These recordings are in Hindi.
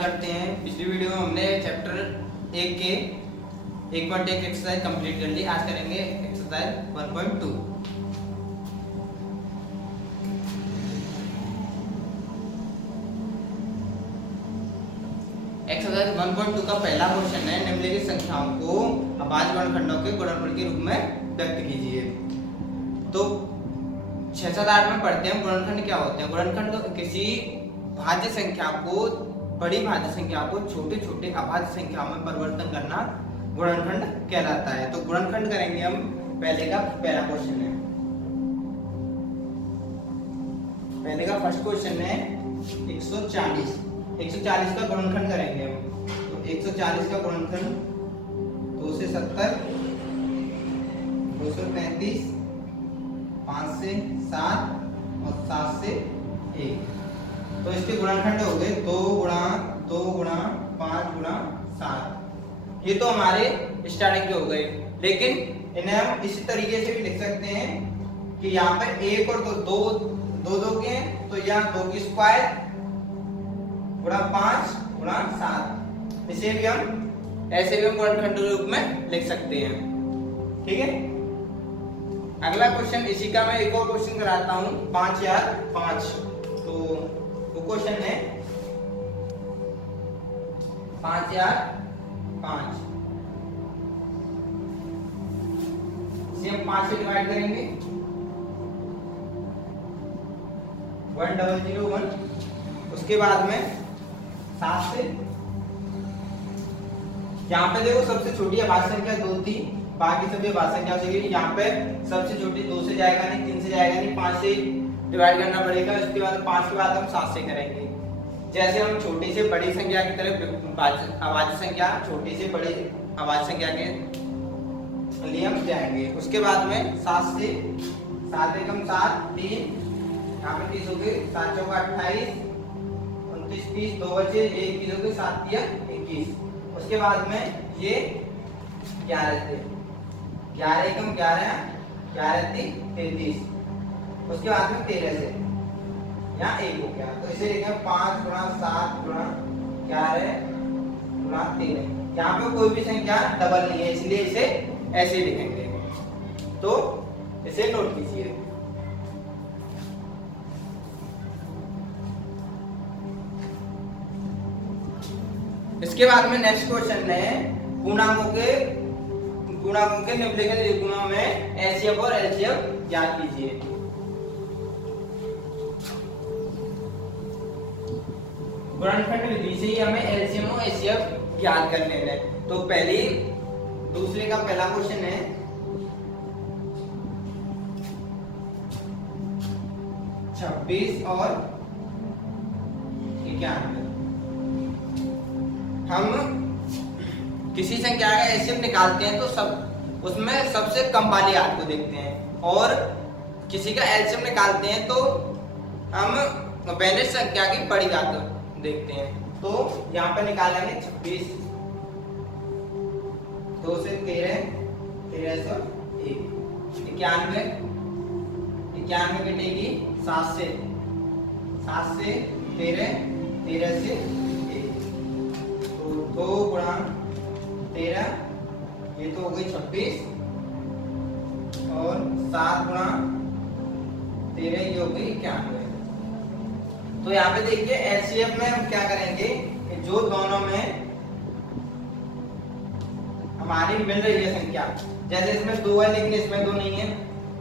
स्टार्ट करते हैं। पिछली वीडियो में हमने चैप्टर 1 के 1.1 एक्सरसाइज कंप्लीट कर ली। आज करेंगे एक्सरसाइज 1.2। एक्सरसाइज 1.2 का पहला क्वेश्चन है, निम्नलिखित संख्याओं को अभाज्य वर्गखंडों के गुणनफल के रूप में व्यक्त कीजिए। तो 6, 7, 8 में पढ़ते हैं गुणनखंड क्या होते हैं। गुणनखंड तो किसी भाज्य संख्या को, बड़ी भाज्य संख्या को छोटे छोटे अभाज्य संख्या में परिवर्तन करना गुणनखंड कहलाता है। तो गुणनखंड करेंगे हम। पहला क्वेश्चन है, पहले का फर्स्ट क्वेश्चन है 140। 140 का गुणनखंड करेंगे हम। तो 140 का गुणनखंड 2 से 70, 235, 5 से 7 और 7 से 1। तो इसके गुणनखंड हो गए 2 गुणा 2 गुणा 5 गुणा 7। ये तो हमारे स्टार्टिंग के हो गए, लेकिन इन्हें हम इसी तरीके से भी लिख सकते हैं कि यहाँ पे 1 और 2 के हैं, तो यहाँ 2 की स्क्वायर गुणा 5 गुणा 7। इसे भी हम ऐसे भी हम गुणनखंड के रूप में लिख सकते हैं। ठीक है। अगला क्वेश्चन इसी का मैं एक और क्वेश्चन कराता हूँ, 5 या 5। तो वो क्वेश्चन है 5 या 5। इसे हम 5 से डिवाइड करेंगे, 1001। उसके बाद में 7 से, यहाँ पे देखो सबसे छोटी अभाज्य संख्या 2 थी, बाकी सभी अभाज्य संख्या हो जाएगी। यहाँ पे सबसे छोटी 2 से जाएगा नहीं, 3 से जाएगा नहीं, 5 से डिवाइड करना पड़ेगा। उसके बाद 5 के बाद हम 7 से करेंगे। जैसे हम छोटी से बड़ी संख्या की तरफ अभाज्य संख्या, छोटी से बड़ी अभाज्य संख्या के लिए हम जाएंगे। उसके बाद में 7 से 7 एकम 7, 3, यहाँ पे 30 हो गए, 7 चौका 28, 29, 30, 2 बचे, 1 किलो के 7 दिया 21। उसके बाद में ये 11 थे, 11 एकम 11, 11 3, 33। उसके बाद में 13 से यहाँ 1 हो गया, तो इसे लिखेंगे 5 गुणा 7 गुणा 11 गुणा 13। यहाँ पे कोई भी संख्या डबल नहीं है, इसलिए इसे ऐसे लिखेंगे। तो इसे नोट कीजिए। इसके बाद में नेक्स्ट क्वेश्चन है पूर्णांकों के निम्नलिखित गुणों में एचसीएफ और एलसीएम ज्ञात कीजिए। गुणनखंड विधि से ही हमें एलसीएम और एचसीएफ ज्ञात कर लेना है। तो दूसरे का पहला क्वेश्चन है 26 और 91। हम किसी संख्या का एलसीएम निकालते हैं तो उसमें सबसे कम वाली घात को देखते हैं, और किसी का एलसीएम निकालते हैं तो हम बेनिश संख्या की बड़ी घात देखते हैं। तो यहाँ पे निकालेंगे 26, 2 से 13, 13 से 1, 91 कटेगी 7 से 13, 13 से 1। तो 2 गुणा 13, ये तो हो गई 26, और 7 गुणा 13 ये हो गई 91। तो यहाँ पे देखिए एचसीएफ में हम क्या करेंगे कि जो दोनों में हमारी मिल रही है संख्या, जैसे इसमें 2 है लेकिन इसमें 2 नहीं है,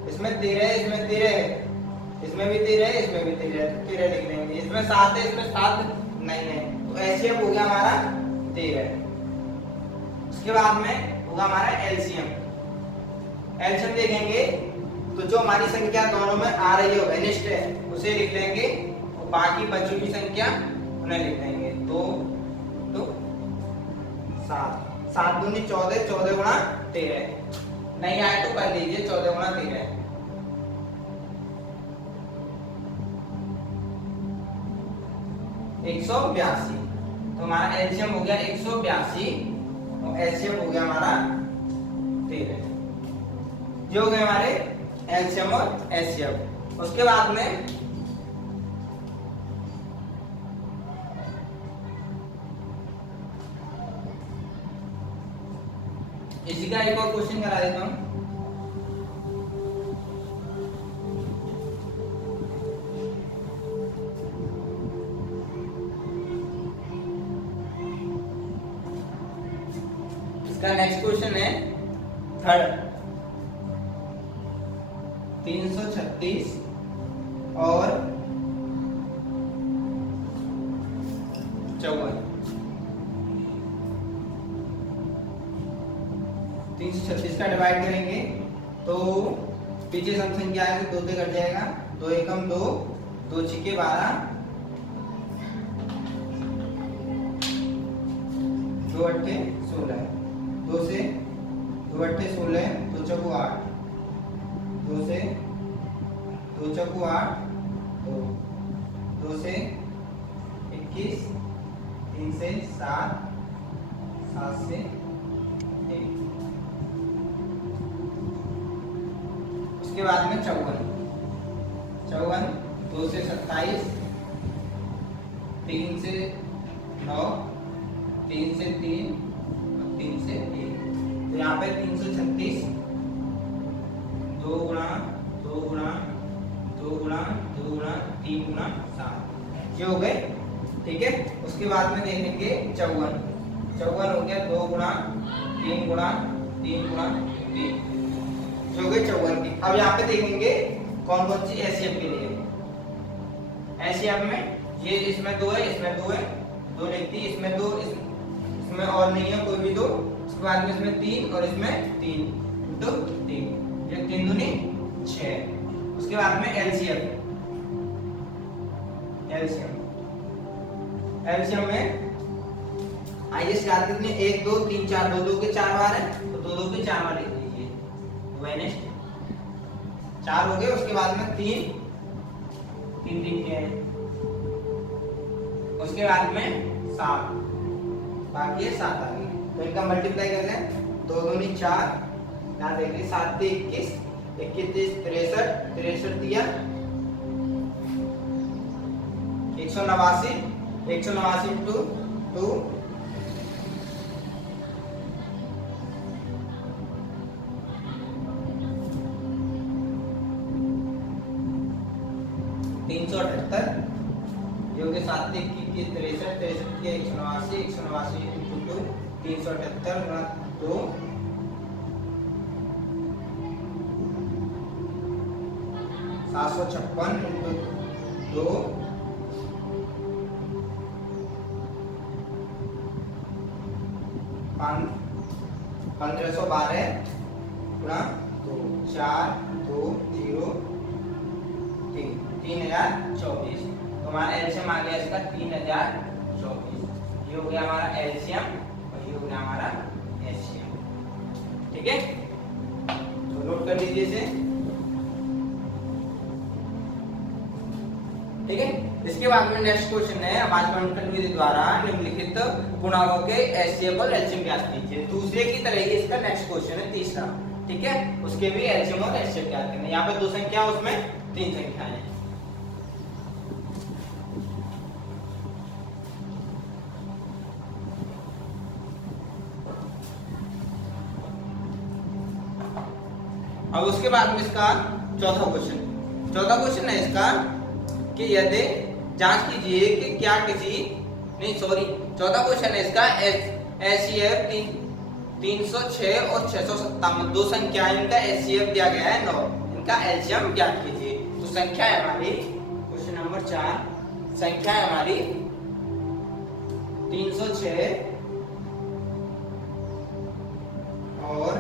इसमें 13 है, इसमें 13 है, इसमें भी 13 है, इसमें भी 13 है, तो 13 लिख लेंगे। इसमें 7 है, इसमें 7 नहीं है, तो एचसीएफ हो गया हमारा 13। उसके बाद में होगा हमारा एलसीएम। एलसीएम देखेंगे तो जो हमारी संख्या दोनों में आ रही है वेनिस्ट है, उसे लिख लेंगे, और बाकी बची हुई संख्या उन्हें लिख लेंगे। तो 7 दूनी 14, 14 गुणा 13। नहीं आए तो कर लीजिए 14 गुणा 13, 182। तो हमारा एलसीएम हो गया 182 और एचसीएफ हो गया हमारा 13। जो हो गए हमारे एलसीएम और एचसीएफ। उसके बाद में इसी का एक और क्वेश्चन करा देता हूँ। इसका नेक्स्ट क्वेश्चन है थर्ड, 336 और 54। 336 का डिवाइड करेंगे तो पीछे सम संख्या है तो 2 से कट जाएगा, 2 एकम 2, 2 छिके 12, 2 अट्ठे 16, 2 से 2 अट्ठे 16, 2 चौको 8, 2 से 2 चौको 8, 2, 2 से 21, 3 से 7, 7 से 1, उसके बाद में 54, 2 से 27, 3 से 9, 3 से 3 और 3 से 1। तो यहाँ पे 336 2 गुणा 2 गुणा 2 गुणा 2 गुणा 3 गुणा 7 ये हो गए। ठीक है, उसके बाद में देखेंगे 54 हो गया 2 गुणा 3 गुणा 3 गुणा 3 जो हो गए 54 की। अब यहाँ पे देखेंगे कौन कौन सी एचसीएफ के लिए। एचसीएफ में ये इसमें 2 है, इसमें 2 है, 2 लिखती, इसमें 2, इसमें और नहीं है कोई भी 2, उसके बाद में इसमें 3 और इसमें 3 तो 3, ये 3 दूनी 6। उसके बाद में एलसीएम में आइए स्टार्ट करते हैं। 1 2 3 4, 2 2 के 4 बार है तो 2 2 के 4 बार लिख लीजिए, माइनस 4 हो गए। उसके बाद में 3 3 3 के हैं, उसके बाद में 7, बाकी है 7 आ गए तो इनका मल्टीप्लाई कर लें, 2 दूनी 4, यहाँ देखिए 7 से 21, 21 63, 63 दिया 189, 189 टू 2 378 जो कि 7 से 21 63, 63 के 189, 189 इंटू 2 378 गुणा 2 756 इंटू 2 1512 गुणा 2 4 2 0 3 3024। तो हमारा एलसीएम आ गया इसका 3024। ये हो गया हमारा एलसीएम और ये हो गया हमारा एचसीएम। ठीक है, तो नोट कर लीजिए इसे। ठीक है, इसके बाद में नेक्स्ट क्वेश्चन है अमाजमेंटल विधि द्वारा निम्नलिखित पूर्णांकों के एचसीएफ और एलसीएम ज्ञात कीजिए। दूसरे की तरह ही इसका नेक्स्ट क्वेश्चन है तीसरा। ठीक है, उसके भी एलसीएम और एचसीएफ ज्ञात करना है। यहाँ पे 2 संख्या उसमें 3 संख्याएं हैं। अब उसके बाद में इसका चौथा क्वेश्चन है इसका कि यदि जांच कीजिए कि क्या किसी नहीं सॉरी चौथा क्वेश्चन है इसका एचसीएफ 306 और 657 2 संख्याएं, इनका एचसीएफ दिया गया है 9, इनका एलसीएम ज्ञात कीजिए। तो संख्या है हमारी क्वेश्चन नंबर 4, संख्या है हमारी 306 और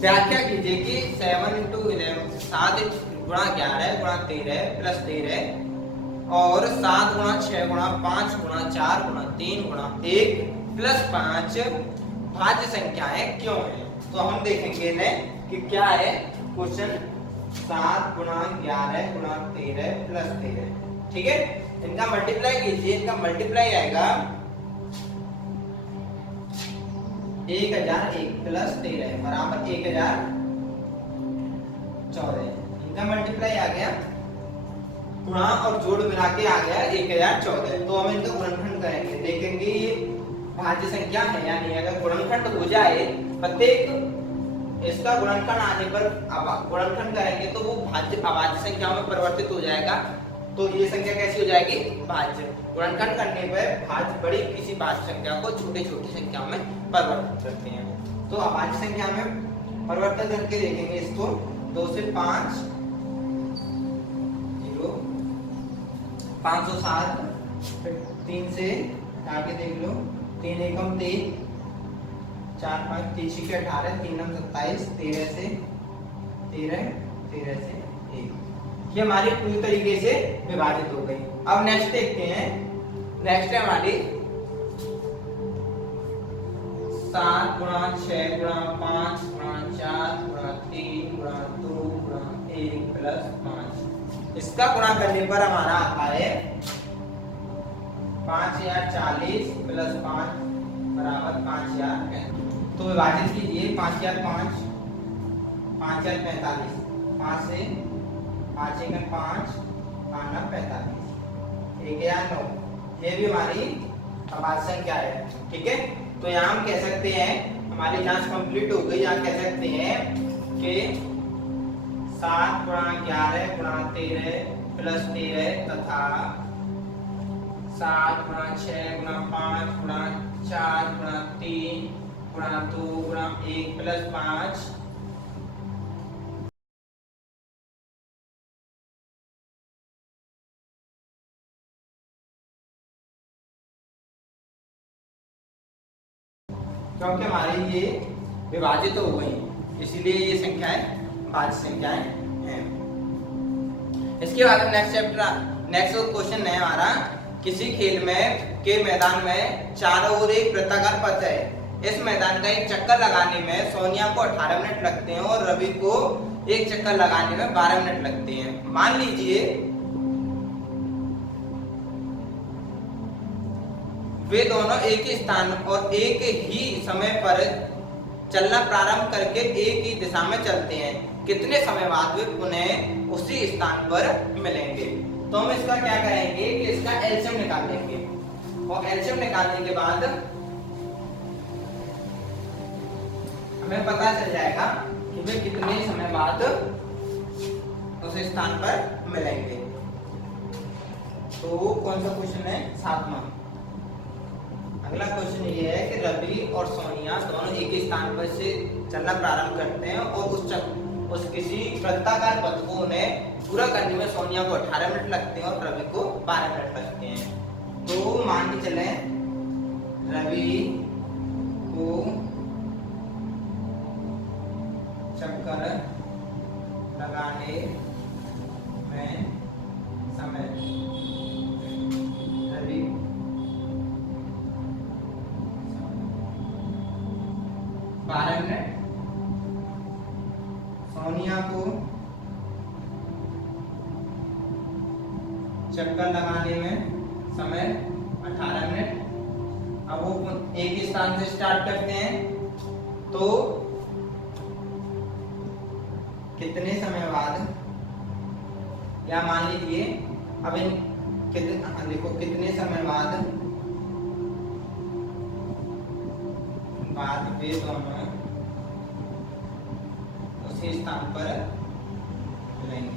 व्याख्या कीजिए कि 7 इंटू 11 7 गुणा 11 गुणा 13 प्लस 13 और 7 गुणा 6 गुणा 5 गुणा 4 गुणा 3 गुणा 1 प्लस 5 भाज्य संख्याएं क्यों है। तो हम देखेंगे ना कि क्या है क्वेश्चन। 7 गुणा 11 गुणा 13 प्लस 13, ठीक है। इनका मल्टीप्लाई कीजिए, इनका मल्टीप्लाई आएगा 1001 प्लस 13 बराबर 1014। इनका मल्टीप्लाई आ गया, गुणा और जोड़ मिला के आ गया 1014। तो हम इनका गुणनखंड करेंगे, देखेंगे ये भाज्य संख्या है या नहीं। अगर गुणनखंड हो जाए, प्रत्येक इसका गुणनखंड आने पर गुणनखंड करेंगे तो वो भाज्य अभाज्य संख्या में परिवर्तित हो जाएगा। तो ये संख्या कैसी हो जाएगी, भाज्य। गुणनखंड करने पर भाज्य बड़ी किसी भाज्य संख्या को छोटी छोटी संख्या में परिवर्तित करते हैं। तो अभाज्य संख्या में परिवर्तन करके देखेंगे इसको। 2 से 5 0 507, 3 से आगे देख लो, 3 एकम 3 4 5 3 के 18 3 नम 27 13 से 1 ये हमारी पूरी तरीके से विभाजित हो गई। अब नेक्स्ट देखते हैं। नेक्स्ट है हमारी 7 गुणा 6 गुणा 5 गुणा 4 गुणा 3 गुणा 2 गुणा 1 प्लस 5। इसका गुणा करने पर हमारा आता है 5040 प्लस 5 बराबर 5000। तो विभाजित कीजिए 5005 5045, 5 से 5 एकम 5 5 45 1009। ये भी हमारी अभाज्य संख्या है, ठीक है। तो यहाँ हम कह सकते हैं हमारी जांच कंप्लीट हो गई। यहाँ कह सकते हैं कि 7 गुणा 11 गुणा 13 प्लस 13 तथा 7 गुणा 6 गुणा 5 गुणा 4 गुणा 3 गुणा 2 गुणा 1 प्लस 5 क्योंकि हमारी ये विभाजित हो गई, इसीलिए ये संख्याएं भाज्य संख्याएं हैं। इसके बाद नेक्स्ट क्वेश्चन है हमारा। किसी खेल में के मैदान में चारों ओर एक वृत्ताकार पथ है। इस मैदान का एक चक्कर लगाने में सोनिया को 18 मिनट लगते हैं और रवि को एक चक्कर लगाने में 12 मिनट लगते हैं। मान लीजिए वे दोनों एक ही स्थान और एक ही समय पर चलना प्रारंभ करके एक ही दिशा में चलते हैं। कितने समय बाद वे पुनः उसी स्थान पर मिलेंगे। तो हम इसका क्या करेंगे कि इसका एलसीएम निकाल लेंगे और एलसीएम निकालने के बाद हमें पता चल जाएगा कि वे कितने समय बाद उस स्थान पर मिलेंगे। तो कौन सा क्वेश्चन है, 7वां। अगला क्वेश्चन ये है कि रवि और सोनिया दोनों एक ही स्थान पर से चलना प्रारंभ करते हैं और उस किसी वृत्ताकार पथ को उन्हें पूरा करने में सोनिया को 18 मिनट लगते हैं और रवि को 12 मिनट लगते हैं। तो मान के चले रवि को चक्कर लगाने में समय 12 मिनट, सोनिया को चक्कर लगाने में समय 18 मिनट। अब वो एक ही स्थान से स्टार्ट करते हैं तो कितने समय बाद, या मान लीजिए अब इन देखो कितने समय बाद वे दोनों उसी स्थान पर मिलेंगे।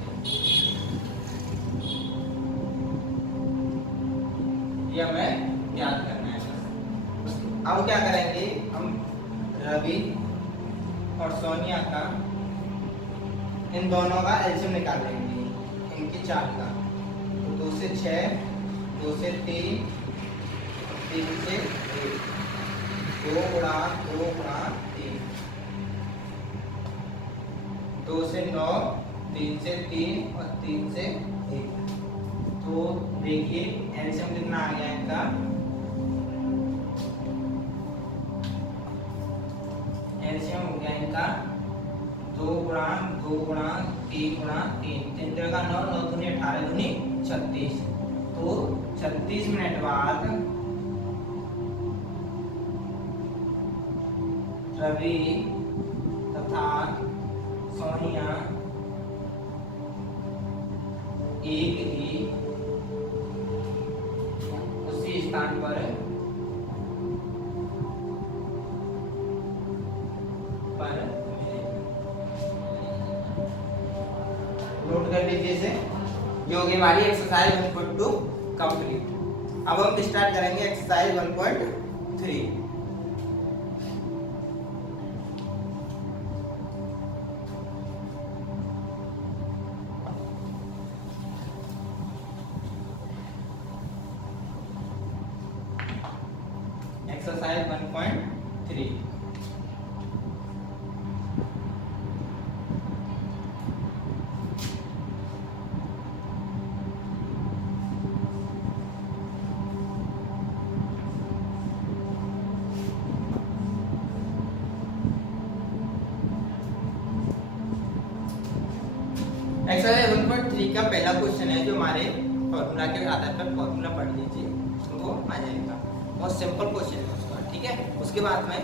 ये हमें याद करना है। अब क्या करेंगे हम, रवि और सोनिया का इन दोनों का एलसीएम निकाल लेंगे, इनकी चाल का। तो 2 से 6, 2 से 3, 3 से 1, 2 गुणा 2 गुणा 3 2 से 9, 3 से 3 और 3 से 1। तो देखिए एलसीएम कितना आ गया इनका, एलसीएम हो गया इनका 2 गुणा 2 गुणा 3 गुणा 3, 3 का 9, 9 दूनी 18 दूनी 36। तो 36 मिनट बाद रवि तथा सोनिया एक ही उसी स्थान पर नोट कर लीजिए इसे। ये हो गई हमारी एक्सरसाइज 1.2 कंप्लीट। अब हम स्टार्ट करेंगे एक्सरसाइज 1.3। एक्सरसाइज 1.3। एक्सरसाइज 1.3 का पहला क्वेश्चन है जो हमारे फॉर्मूला के आधार पर फॉर्मूला पढ़ लीजिए, वो आ जाएगा। बहुत सिंपल क्वेश्चन है उसका, ठीक है। उसके बाद मैं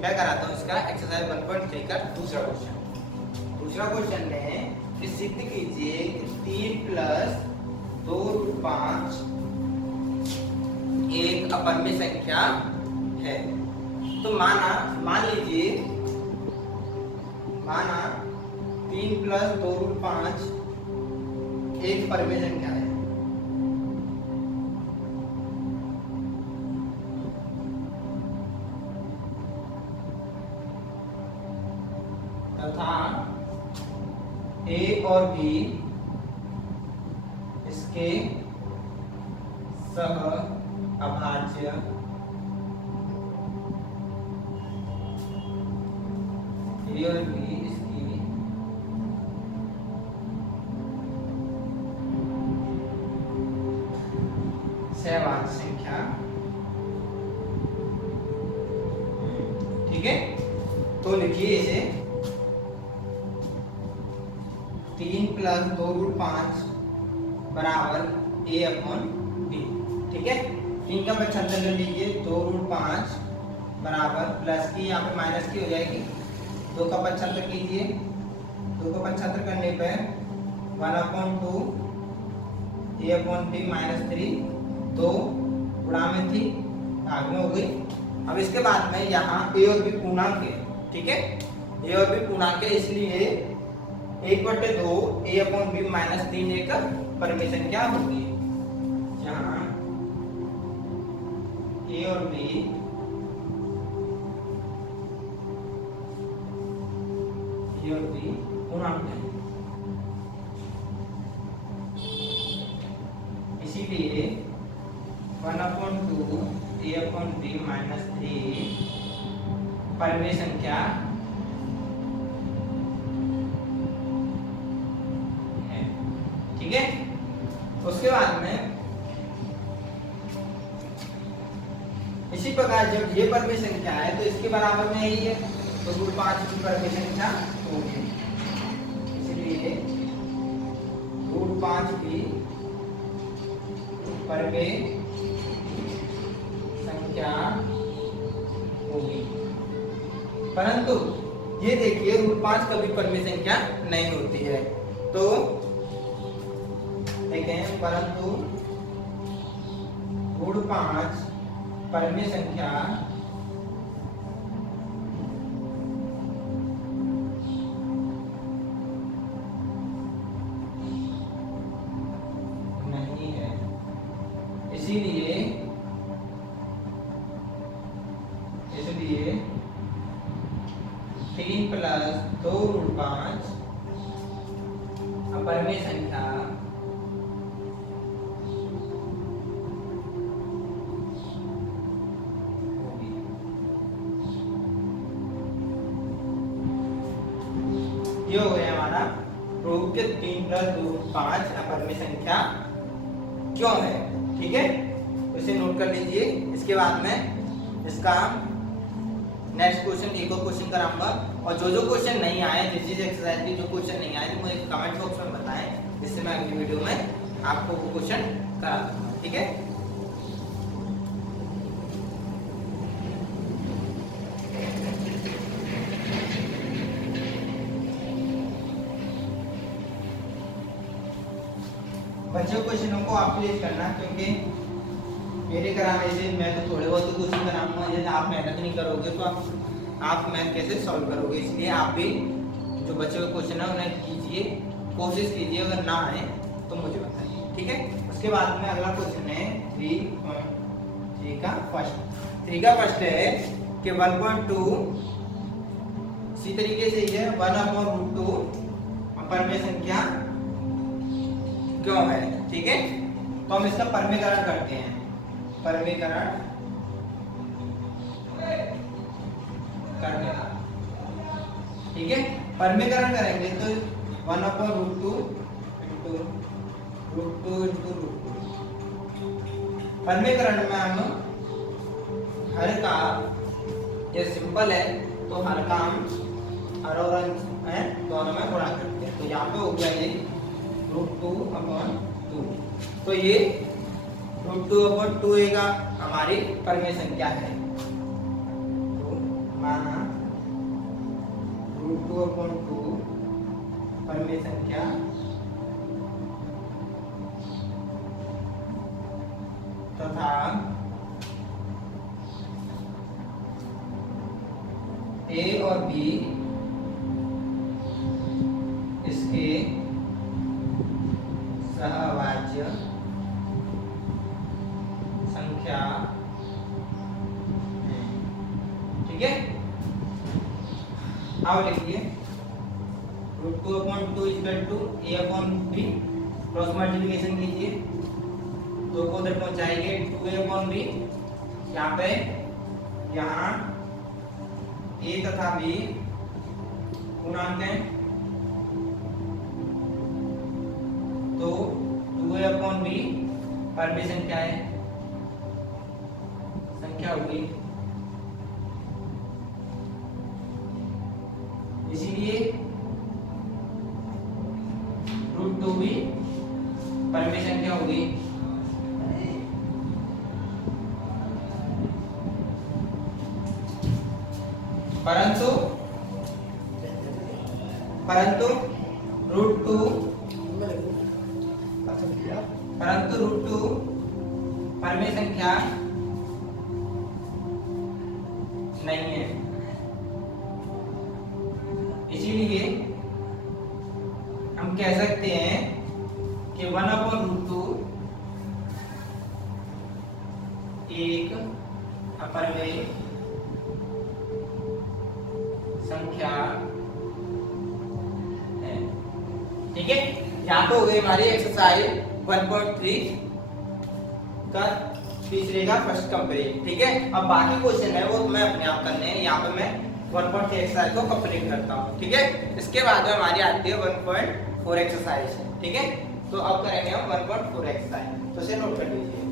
क्या कराता हूँ इसका एक्सरसाइज 1.3 का दूसरा क्वेश्चन। दूसरा क्वेश्चन में कि सिद्ध कीजिए कि 3 प्लस 2 रूट 5 एक अपरिमेय संख्या है। तो मान लीजिए 3 प्लस 2 रूट 5 एक परिमेय संख्या है। तथा ए और बी इसके सह अभाज्य ए और बी इसकी सहवाच्य संख्या, ठीक है। तो लिखिए इसे 3 प्लस 2 रूट 5 बराबर ए अपॉन बी, ठीक है। 3 का पक्षांतर ले लीजिए, 2 रूट 5 बराबर प्लस की यहाँ पे माइनस की हो जाएगी, 2 का पक्षांतर कीजिए, 2 का पक्षांतर करने पर 1/2 ए अपॉन बी माइनस 3, 2 गुणा में थी भाग में हो गई। अब इसके बाद में यहाँ ए और बी पूर्णांक है, ठीक है। ए और बी पूर्णांक है, इसलिए 1/2 ए अपॉन बी माइनस 3 एक परिमेय संख्या होगी। जहाँ ए और बी पूर्णांक है, इसीलिए 1/2 ए अपॉन बी माइनस 3 परिमेय संख्या है, ठीक है। उसके बाद में इसी प्रकार जब ये परिमेय संख्या है तो इसके बराबर में यही है, तो रूट 5 की परिमेय संख्या होगी, इसलिए रूट 5 की परिमेय संख्या होगी। परंतु ये देखिए रूट 5 कभी परिमेय संख्या नहीं होती है, तो देखें परंतु रूट 5 परिमेय संख्या नहीं है, इसीलिए 3 प्लस 2 रूट 5 अपरिमेय संख्या होगी। ये हो गया प्रूव कि 3 + 2 5 अपरिमेय संख्या क्यों है। ठीक है, इसे नोट कर लीजिए। इसके बाद में इसका नेक्स्ट क्वेश्चन एक और क्वेश्चन कराऊंगा, और जो क्वेश्चन नहीं आए, जिस एक्सरसाइज के जो क्वेश्चन नहीं आए मुझे कमेंट बॉक्स में बताएं, जिससे मैं अगली वीडियो में आपको वो क्वेश्चन करा दूंगा। ठीक है, बच्चों क्वेश्चनों को आप प्लीज करना, क्योंकि मेरे कराने से मैं तो थोड़े बहुत क्वेश्चन कराऊंगा, यदि आप मेहनत नहीं करोगे तो आप मैथ कैसे सॉल्व करोगे। इसलिए आप भी जो बच्चों के क्वेश्चन है उन्हें कीजिए, कोशिश कीजिए, अगर ना आए तो मुझे बताइए। ठीक है, उसके बाद में अगला क्वेश्चन है 3 का फर्स्ट है कि 1.2 इसी तरीके से ही है 1/√2 अपरिमेय संख्या क्यों है। ठीक है, तो हम इसका परमीकरण करते हैं। परमीकरण करने का, ठीक है, परमीकरण करेंगे तो 1/√2 × √2 परमीकरण में हम हर का, ये सिंपल है तो हर का हम हर और अंश है दोनों में गुणा करते हैं। तो यहाँ पे हो गया ये √2/2, तो ये √2/2 का हमारी परमेय संख्या है। तो माना √2/2 परमेय संख्या तथा A और B इसके सहवाच्य संख्या है। ठीक है, अब लिखिए √2/2 = A/B, क्रॉस मल्टीप्लिकेशन कीजिए, 2 को उधर पहुंचाएंगे 2A/B, यहाँ पे यहाँ A तथा B पूर्णांक है, तो 2A/B परमेय संख्या है, संख्या होगी, इसीलिए √2 भी परमेय संख्या होगी। परंतु √2 परमेय संख्या नहीं है, इसीलिए हम कह सकते हैं कि 1/√2 एक अपरिमेय संख्या है। ठीक है, यहाँ पे हो गई हमारी एक्सरसाइज 1.3 का तीसरे का फर्स्ट कंप्लीट। ठीक है, अब बाकी क्वेश्चन है वो मैं अपने आप करने हैं। यहाँ पे मैं 1.3 एक्सरसाइज को कंप्लीट करता हूँ। ठीक है, इसके बाद में हमारी आती है 1.4 एक्सरसाइज। ठीक है, तो अब करेंगे हम 1.4 एक्सरसाइज, तो इसे नोट कर लीजिए।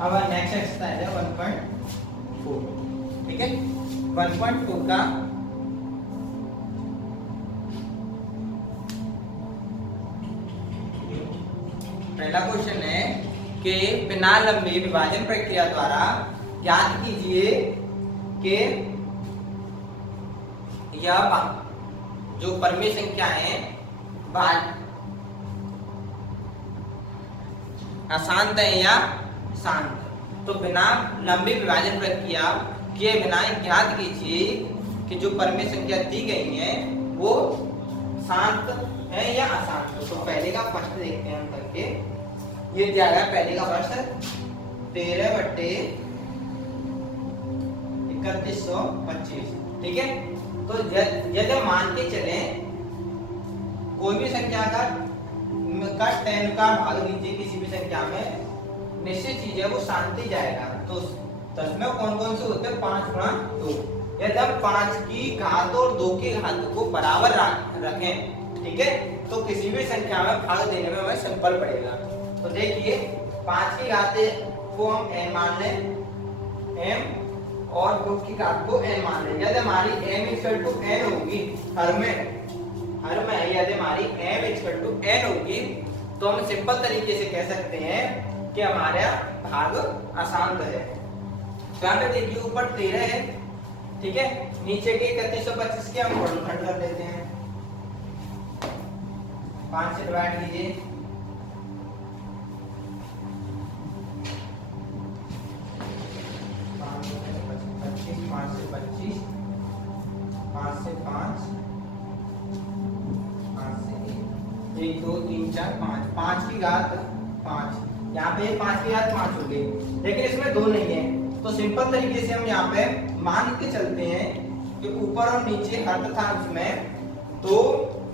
अब नेक्स्ट एक्सरसाइज है 1.4। ठीक है, 1.4 का पहला क्वेश्चन है कि बिना लंबी विभाजन प्रक्रिया द्वारा ज्ञात कीजिए कि यह जो परमेय संख्या है अशांत है या शांत। तो बिना लंबी विभाजन प्रक्रिया किए बिना ज्ञात कीजिए कि जो परमेय संख्या दी गई है वो शांत है या अशांत। तो पहले का प्रश्न देखते हैं हम करके। ये दिया गया पहले का प्रश्न 13/3125, ठीक है। तो यदि मान के चले कोई भी संख्या का 10 का भाग लीजिए किसी भी संख्या में, निश्चित चीज है वो शांति जाएगा। तो दशमलव कौन कौन से होते हैं? 5 गुणा 2। यदि हम 5 की घात और 2 की घात को बराबर रखें, ठीक है, तो किसी भी संख्या में भाग देने में हमें सिंपल पड़ेगा। तो देखिए 5 की घात को हम n मान लें, m, और 2 की घात को n मान लें। यदि हमारी m n होगी हर में यदि हमारी m n होगी तो हम सिंपल तरीके से कह सकते हैं कि हमारा भाग अशांत है। तो यहाँ पे देखिए ऊपर 13 है, ठीक है, नीचे के 3125 के हम गुणनखंड कर लेते हैं। 5 से डिवाइड कीजिए, 5 से 25, 5 से 5, 1 2 3 4 5, 5 की घात 5, यहाँ पे 5 की घात 5 हो गई, लेकिन इसमें 2 नहीं है। तो सिंपल तरीके से हम यहाँ पे मान के चलते हैं कि ऊपर और नीचे हर तथा अंश में 2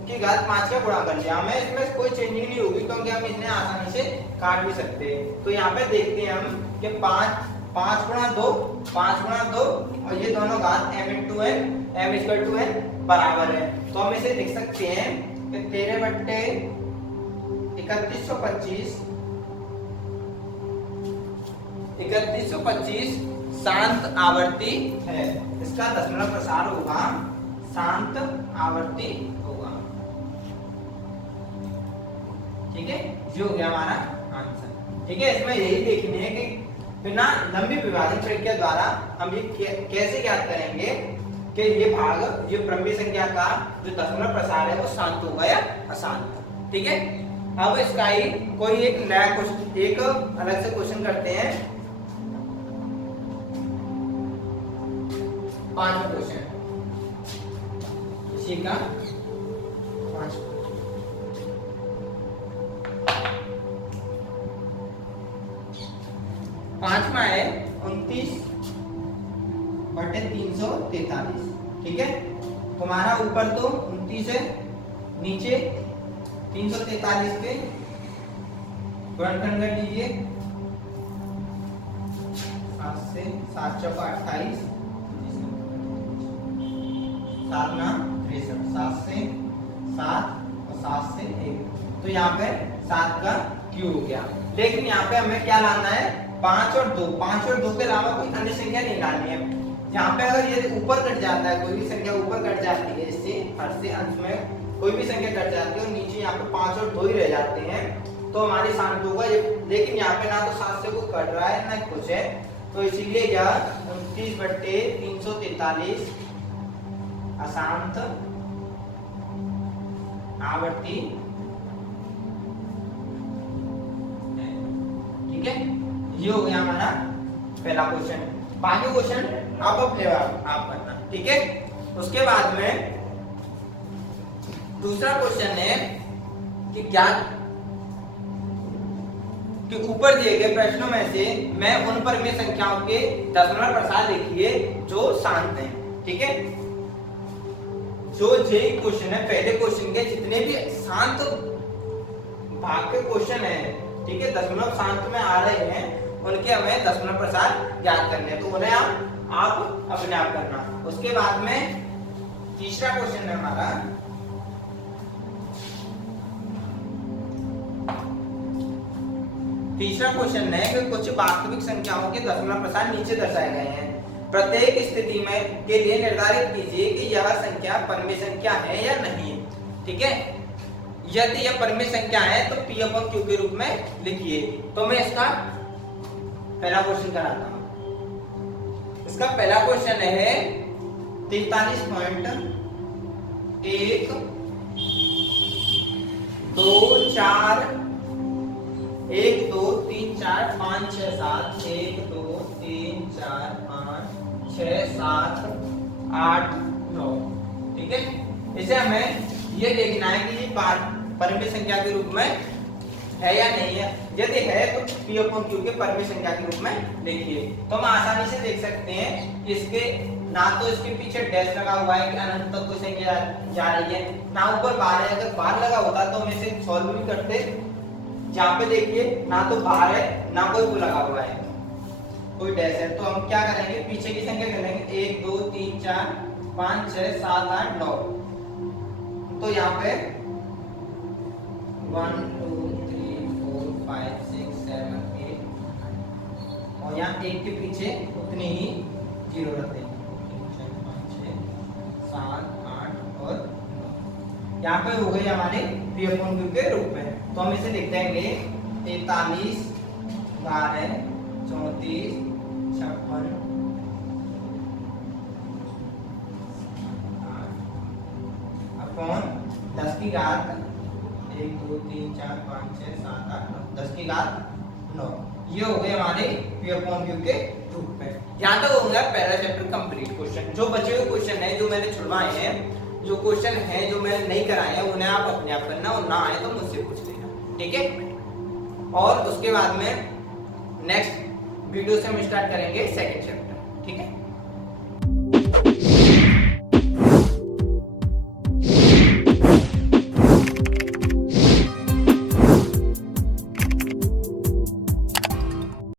की घात 5 का गुणा कर लिया। हमें इसमें कोई चेंजिंग नहीं होगी क्योंकि हम इन्हें आसानी से काट भी सकते हैं। तो यहाँ पे देखते हैं हम कि 5 गुणा 2 और ये दोनों घात m = n बराबर है। तो हम इसे लिख सकते हैं कि 13/3125 शांत आवर्ती है। इसका दशमलव प्रसार होगा शांत आवर्ती होगा, ठीक है। ये हो गया हमारा आंसर, ठीक है। इसमें यही देखने है कि बिना लंबी विभाजन प्रक्रिया द्वारा हम ये कैसे ज्ञात करेंगे कि ये परमेय संख्या का जो दशमलव प्रसार है वो शांत होगा या अशांत, ठीक है। अब इसका ही कोई एक नया क्वेश्चन, एक अलग से क्वेश्चन करते हैं। 5वां क्वेश्चन इसी का 5वां है 29/343, ठीक है। तुम्हारा ऊपर तो 29 है, नीचे 343 के गुणनखंड कर लीजिए। 7 से 7 चौका 28, 7 ना 63, 7 से 7 और 7 से 1, तो यहाँ पे 7 का क्यूब हो गया। लेकिन यहाँ पे हमें क्या लाना है? 5 और 2 के अलावा कोई अन्य संख्या नहीं लानी है। यहाँ पे अगर ये ऊपर कट जाता है, कोई भी संख्या ऊपर कट जाती है, इससे हर से अंश में कोई भी संख्या कट जाती है और नीचे यहाँ पे 5 और 2 ही रह जाते हैं, तो हमारी शांत होगा ये। लेकिन यहाँ पे ना तो 7 से कोई कट रहा है ना कुछ है, तो इसीलिए यह 29/343 अशांत आवर्ती है, ठीक है। ये हो गया हमारा पहला क्वेश्चन। बाकी क्वेश्चन आप करना, ठीक है। उसके बाद में दूसरा क्वेश्चन है कि कि ऊपर दिए गए प्रश्नों में से मैं उन परमेय संख्याओं के दशमलव प्रसार लिखिए जो शांत हैं, ठीक है। जो ये क्वेश्चन है, पहले क्वेश्चन के जितने भी शांत भाग के क्वेश्चन है, ठीक है, दशमलव शांत में आ रहे हैं, उनके हमें दशमलव प्रसार ज्ञात करने हैं। तो उन्हें आप अपने आप करना। उसके बाद में तीसरा क्वेश्चन है हमारा कि कुछ वास्तविक संख्याओं के दशमलव प्रसार नीचे दर्शाए गए हैं। प्रत्येक स्थिति में के लिए निर्धारित कीजिए कि यह संख्या परमेय संख्या है या नहीं, ठीक है। यदि यह परमेय संख्या है तो P/Q के रूप में लिखिए। तो मैं इसका पहला क्वेश्चन कराता हूं। इसका पहला क्वेश्चन है 43.124 1 2 3 4 5 6 7 1 2 3 4 5 6 7 8 9। ठीक है, इसे हमें ये देखना है कि ये परिमित संख्या के रूप में है या नहीं है। यदि है तो P अपॉन Q के परिमित संख्या के रूप में लिखिए। तो हम आसानी से देख सकते हैं कि इसके ना तो इसके पीछे डैश लगा हुआ है कि अनंत तक कोई संख्या जा रही है, ना ऊपर बार है। अगर बार लगा होता तो हम इसे सॉल्व भी करते। जहाँ पे देखिए ना तो बार है ना कोई वो लगा हुआ है, कोई डैश है, तो हम क्या करेंगे, पीछे की संख्या करेंगे 1 2 3 4 5 6 7 8 9। तो यहाँ पे 1 2 3 4 5 6 7 8 और यहाँ 1 के पीछे उतनी ही जीरो रखते हैं, 3 4 5 6 7 8 और 9। यहाँ पे हो गई हमारे P अपॉन Q के रूप में। तो हम इसे लिख देंगे 43 12 34 56 अपॉन 10 की घात 1 2 3 4 5 6 7 8 9 10 की घात 9। ये हो गए हमारे P अपॉन Q के रूप में। यहाँ तक हो गया पहला चैप्टर कंप्लीट। क्वेश्चन जो बचे हुए क्वेश्चन है जो मैंने छुड़वाए हैं, जो क्वेश्चन है जो मैंने नहीं कराए हैं, उन्हें आप अपने आप करना और ना आए तो मुझसे पूछ लेना। ठीक है, और उसके बाद में नेक्स्ट वीडियो से हम स्टार्ट करेंगे सेकंड चैप्टर। ठीक है।